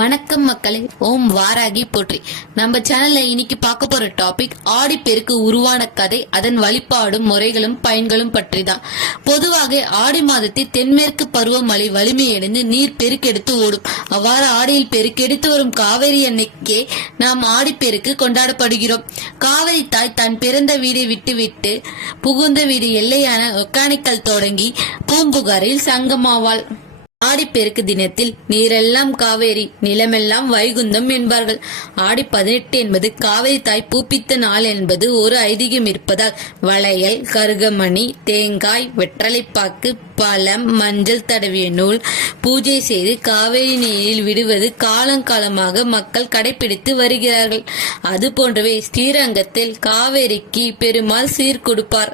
வணக்கம் மக்களே, ஓம் வாராகி போற்றி. நம்ம சேனல்ல இன்னைக்கு பார்க்க போற டாபிக் ஆடிப்பெருக்கு உருவான கதை, அதன் வழிபாடும் முறைகளும் பயன்களும் பற்றி தான். பொதுவாக ஆடி மாதத்தில் தென்மேற்கு பருவமழை வலிமையடைந்து நீர் பெருக்கெடுத்து ஓடும். அவ்வாறு ஆடியில் பெருக்கெடுத்து வரும் காவேரி அன்னைக்கே நாம் ஆடிப்பெருக்கு கொண்டாடப்படுகிறோம். காவிரி தாய் தன் பிறந்த வீடை விட்டு புகுந்த வீடு எல்லையான ஒக்கானிக்கல் தொடங்கி பூம்புகாரில் சங்கமாவாள். ஆடிப்பெருக்கு தினத்தில் நீரெல்லாம் காவேரி, நிலமெல்லாம் வைகுந்தம் என்பார்கள். ஆடி 18 என்பது காவேரி தாய் பூப்பித்த நாள் என்பது ஒரு ஐதீகம் இருப்பதால் வளையல், கருகமணி, தேங்காய், வெற்றலைப்பாக்கு, பழம், மஞ்சள் தடவிய நூல் பூஜை செய்து காவேரி நீரில் விடுவது காலங்காலமாக மக்கள் கடைபிடித்து வருகிறார்கள். அது போன்றவே ஸ்ரீரங்கத்தில் காவேரிக்கு பெருமாள் சீர் கொடுப்பார்.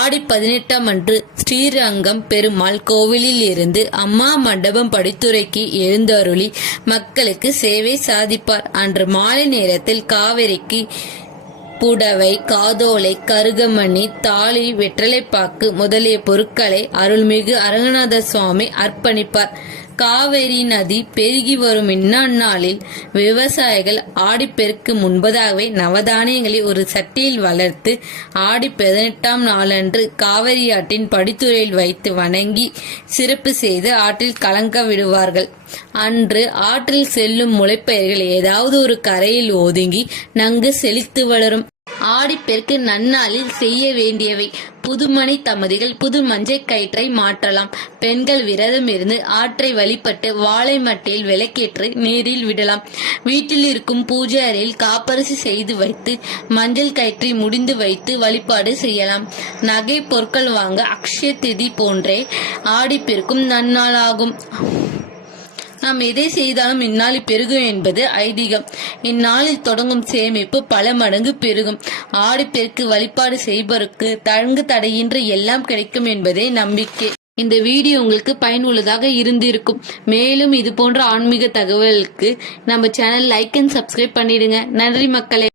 ஆடி 18 அன்று ஸ்ரீரங்கம் பெருமாள் கோவிலில் இருந்து அம்மா மண்டபம் படித்துறைக்கு எழுந்தருளி மக்களுக்கு சேவை சாதிப்பார். அன்று மாலை நேரத்தில் காவேரிக்கு புடவை, காதோலை, கருகமணி, தாலி, வெற்றலைப்பாக்கு முதலிய பொருட்களை அருள்மிகு அரங்கநாத சுவாமி அர்ப்பணிப்பார். காவேரி நதி பெருகி வரும் இந்நாளில் விவசாயிகள் ஆடிப்பெருக்கு முன்பதாகவே நவதானியங்களை ஒரு சட்டியில் வளர்த்து ஆடி 18 நாளன்று காவிரி ஆற்றின் படித்துறையில் வைத்து வணங்கி சிறப்பு செய்து ஆற்றில் கலங்க விடுவார்கள். அன்று ஆற்றில் செல்லும் முளைப்பயிர்கள் ஏதாவது ஒரு கரையில் ஒதுங்கி நன்கு செழித்து வளரும். ஆடிப்பெருக்கு நன்னாளில் செய்ய வேண்டியவை: புதுமணி தம்பதிகள் புது மஞ்சள் கயிற்றை மாற்றலாம். பெண்கள் விரதம் இருந்து ஆற்றை வழிபட்டு வாழை மட்டையில் விளக்கேற்றி நீரில் விடலாம். வீட்டில் இருக்கும் பூஜை அறையில் காப்பரிசி செய்து வைத்து மஞ்சள் கயிற்றை முடிந்து வைத்து வழிபாடு செய்யலாம். நகை பொருட்கள் வாங்க அக்ஷய திதி போன்றே ஆடிப்பெருக்கும் நன்னாளாகும். நாம் எதை செய்தாலும் இந்நாளில் பெருகும் என்பது ஐதீகம். இந்நாளில் தொடங்கும் சேமிப்பு பல மடங்கு பெருகும். ஆடிப்பெருக்கு வழிபாடு செய்பவருக்கு தங்கு தடையின்றி எல்லாம் கிடைக்கும் என்பதே நம்பிக்கை. இந்த வீடியோ உங்களுக்கு பயனுள்ளதாக இருந்திருக்கும். மேலும் இது போன்ற ஆன்மீக தகவலுக்கு நம்ம சேனல் லைக் அண்ட் சப்ஸ்கிரைப் பண்ணிடுங்க. நன்றி மக்களே.